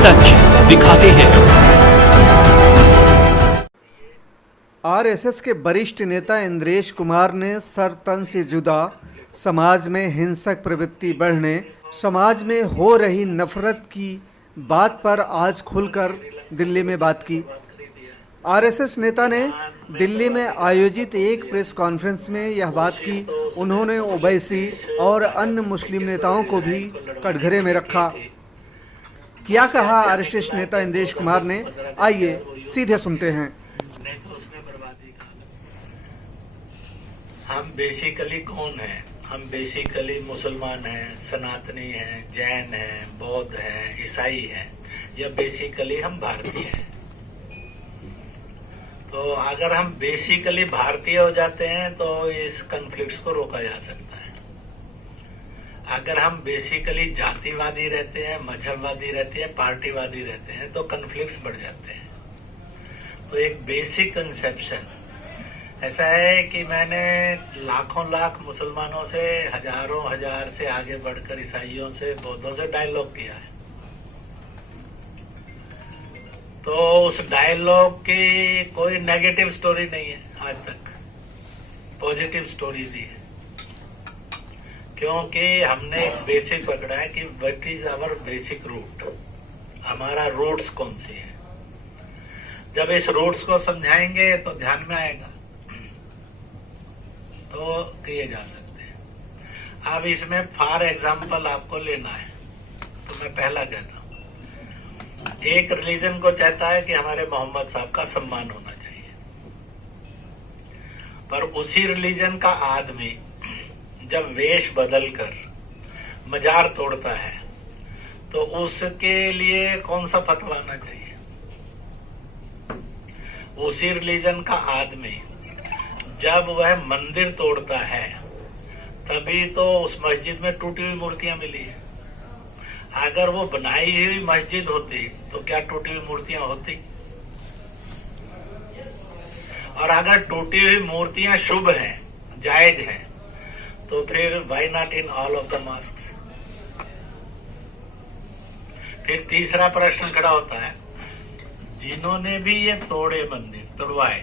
सच दिखाते हैं। आरएसएस के वरिष्ठ नेता इंद्रेश कुमार ने सर तन से जुदा, समाज में हिंसक प्रवृत्ति बढ़ने, समाज में हो रही नफरत की बात पर आज खुलकर दिल्ली में बात की। आरएसएस नेता ने दिल्ली में आयोजित एक प्रेस कॉन्फ्रेंस में यह बात की। उन्होंने ओवैसी और अन्य मुस्लिम नेताओं को भी कटघरे में रखा। क्या कहा आरएसएस नेता इंद्रेश कुमार ने, आइए सीधे सुनते हैं। हम बेसिकली कौन हैं? हम बेसिकली मुसलमान हैं, सनातनी हैं, जैन हैं, बौद्ध हैं, ईसाई हैं, या बेसिकली हम भारतीय हैं। तो अगर हम बेसिकली भारतीय हो जाते हैं तो इस कॉन्फ्लिक्ट्स को रोका जा सकता है। अगर हम बेसिकली जातिवादी रहते हैं, मजहबवादी रहते हैं, पार्टीवादी रहते हैं तो कॉन्फ्लिक्ट्स बढ़ जाते हैं। तो एक बेसिक कंसेप्शन ऐसा है कि मैंने लाखों लाख मुसलमानों से, हजारों हजार से आगे बढ़कर ईसाइयों से, बौद्धों से डायलॉग किया है। तो उस डायलॉग की कोई नेगेटिव स्टोरी नहीं है आज तक, पॉजिटिव स्टोरीज ही है। क्योंकि हमने एक बेसिक पकड़ा है कि what is our basic root, हमारा रूट्स कौन सी है। जब इस रूट्स को समझाएंगे तो ध्यान में आएगा, तो किए जा सकते हैं। अब इसमें फॉर एग्जाम्पल आपको लेना है तो मैं पहला कहता हूं, एक रिलीजन को चाहता है कि हमारे मोहम्मद साहब का सम्मान होना चाहिए, पर उसी रिलीजन का आदमी जब वेश बदलकर मजार तोड़ता है तो उसके लिए कौन सा फतवा आना चाहिए? उसी रिलीजन का आदमी जब वह मंदिर तोड़ता है तभी तो उस मस्जिद में टूटी हुई मूर्तियां मिली है। अगर वो बनाई हुई मस्जिद होती तो क्या टूटी हुई मूर्तियां होती? और अगर टूटी हुई मूर्तियां शुभ हैं, जायज हैं, तो फिर why not in all of the mosques? फिर तीसरा प्रश्न खड़ा होता है, जिन्होंने भी ये तोड़े मंदिर, तोड़वाए,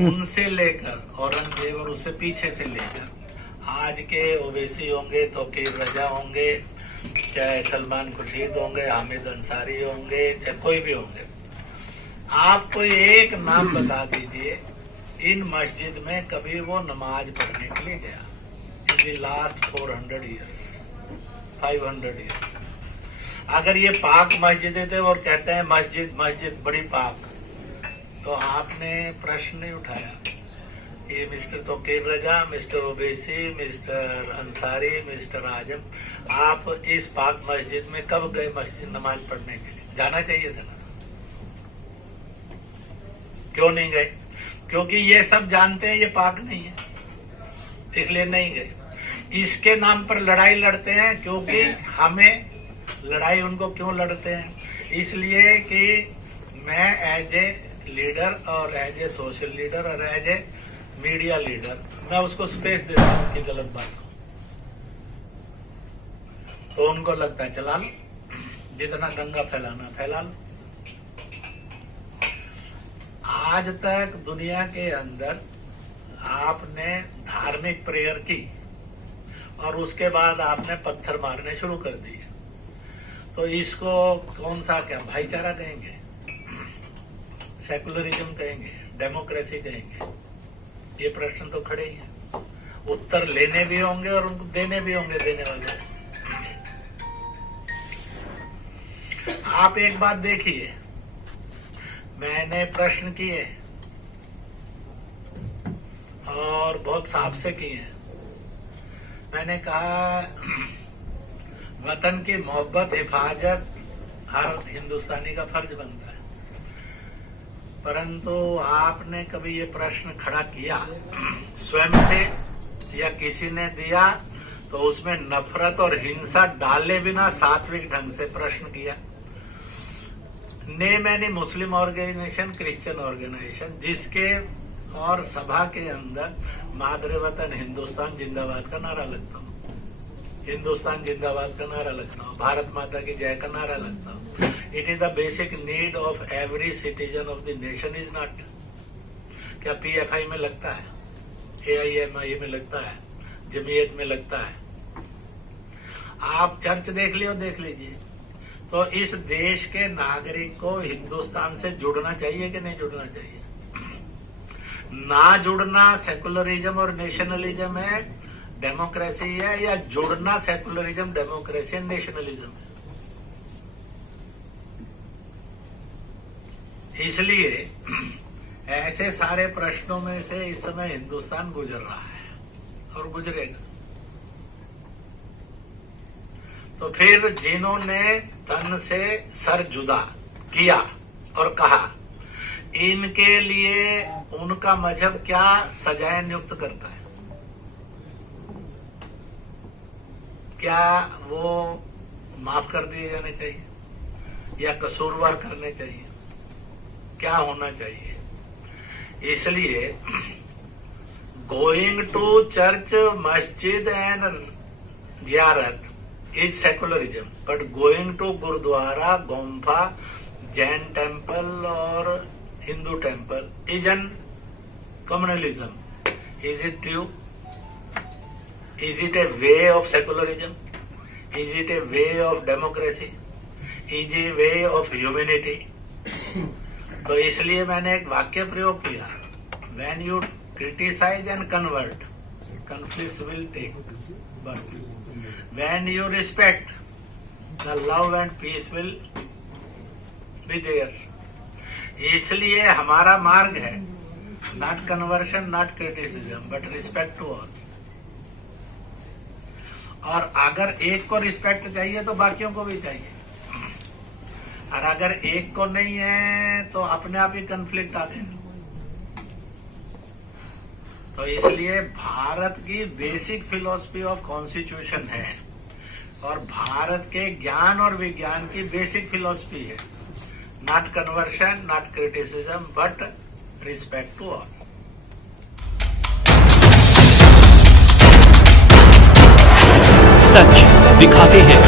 उनसे लेकर औरंगजेब और उससे पीछे से लेकर आज के ओवैसी होंगे, तौकीर रजा होंगे, चाहे सलमान खुर्शीद होंगे, हामिद अंसारी होंगे, चाहे कोई भी होंगे, आप कोई एक नाम बता दीजिए इन मस्जिद में कभी वो नमाज पढ़ने के लिए गया इन दी लास्ट 400 ईयर्स, 500 ईयर्स। अगर ये पाक मस्जिदें थे और कहते हैं मस्जिद मस्जिद बड़ी पाक, तो आपने प्रश्न नहीं उठाया। ये mister Tauqeer Raza, mister Owaisi, mister Ansari, mister Azam, आप इस पाक मस्जिद में कब गए मस्जिद नमाज पढ़ने के लिए? जाना चाहिए था ना? क्यों नहीं गए? क्योंकि ये सब जानते हैं ये पाक नहीं है, इसलिए नहीं गए। इसके नाम पर लड़ाई लड़ते हैं, क्योंकि हमें लड़ाई उनको क्यों लड़ते हैं? इसलिए कि मैं एज ए लीडर और एज ए सोशल लीडर और एज ए मीडिया लीडर मैं उसको स्पेस देता हूं कि गलत बात हो, तो उनको लगता है चला लो, जितना गंगा फैलाना फैला लो। आज तक दुनिया के अंदर आपने धार्मिक प्रेयर की और उसके बाद आपने पत्थर मारने शुरू कर दिए, तो इसको कौन सा क्या भाईचारा कहेंगे, सेकुलरिज्म कहेंगे, डेमोक्रेसी कहेंगे? ये प्रश्न तो खड़े ही हैं। उत्तर लेने भी होंगे और उनको देने भी होंगे देने वाले। आप एक बात देखिए, मैंने प्रश्न किए और बहुत साफ से किए हैं। मैंने कहा वतन की मोहब्बत, हिफाजत हर हिंदुस्तानी का फर्ज बनता है, परंतु आपने कभी ये प्रश्न खड़ा किया स्वयं से या किसी ने दिया तो उसमें नफरत और हिंसा डाले बिना सात्विक ढंग से प्रश्न किया? Name any Muslim organisation, Christian organisation जिसके और सभा के अंदर मादरे वतन हिंदुस्तान जिंदाबाद का नारा लगता हो? हिंदुस्तान जिंदाबाद का नारा लगता हो, भारत माता की जय का नारा लगता हो। It is the basic need of every citizen of the nation, is not. क्या पीएफआई में लगता है, एआईएमआई में लगता है, जमीयत में लगता है? आप चर्च देख लीजिए। तो इस देश के नागरिक को हिंदुस्तान से जुड़ना चाहिए कि नहीं जुड़ना चाहिए? ना जुड़ना सेकुलरिज्म और नेशनलिज्म है, डेमोक्रेसी है, या जुड़ना सेकुलरिज्म, डेमोक्रेसी एंड नेशनलिज्म है? इसलिए ऐसे सारे प्रश्नों में से इस समय हिंदुस्तान गुजर रहा है और गुजरेगा। तो फिर जिन्होंने तन से सर जुदा किया और कहा, इनके लिए उनका मजहब क्या सजाएं नियुक्त करता है? क्या वो माफ कर दिए जाने चाहिए या कसूरवार करने चाहिए? क्या होना चाहिए? इसलिए गोइंग टू चर्च, मस्जिद एंड जियारत is secularism, but going to gurdwara, gompa, Jain temple और Hindu temple is an communalism. Is it true? Is it a way of secularism? Is it a way of democracy? Is it a way of humanity? तो इसलिए मैंने एक वाक्य प्रयोग किया, When you criticize and convert, conflicts will take birth. When you respect, the love and peace will be there. इसलिए हमारा मार्ग है not conversion, not criticism, but respect to all. और अगर एक को रिस्पेक्ट चाहिए तो बाकियों को भी चाहिए, और अगर एक को नहीं है तो अपने आप ही कन्फ्लिक्ट आ गए। तो इसलिए भारत की बेसिक फिलॉसफी ऑफ कॉन्स्टिट्यूशन है, और भारत के ज्ञान और विज्ञान की बेसिक फिलॉसफी है not conversion, not criticism, but respect to all. सच दिखाते हैं,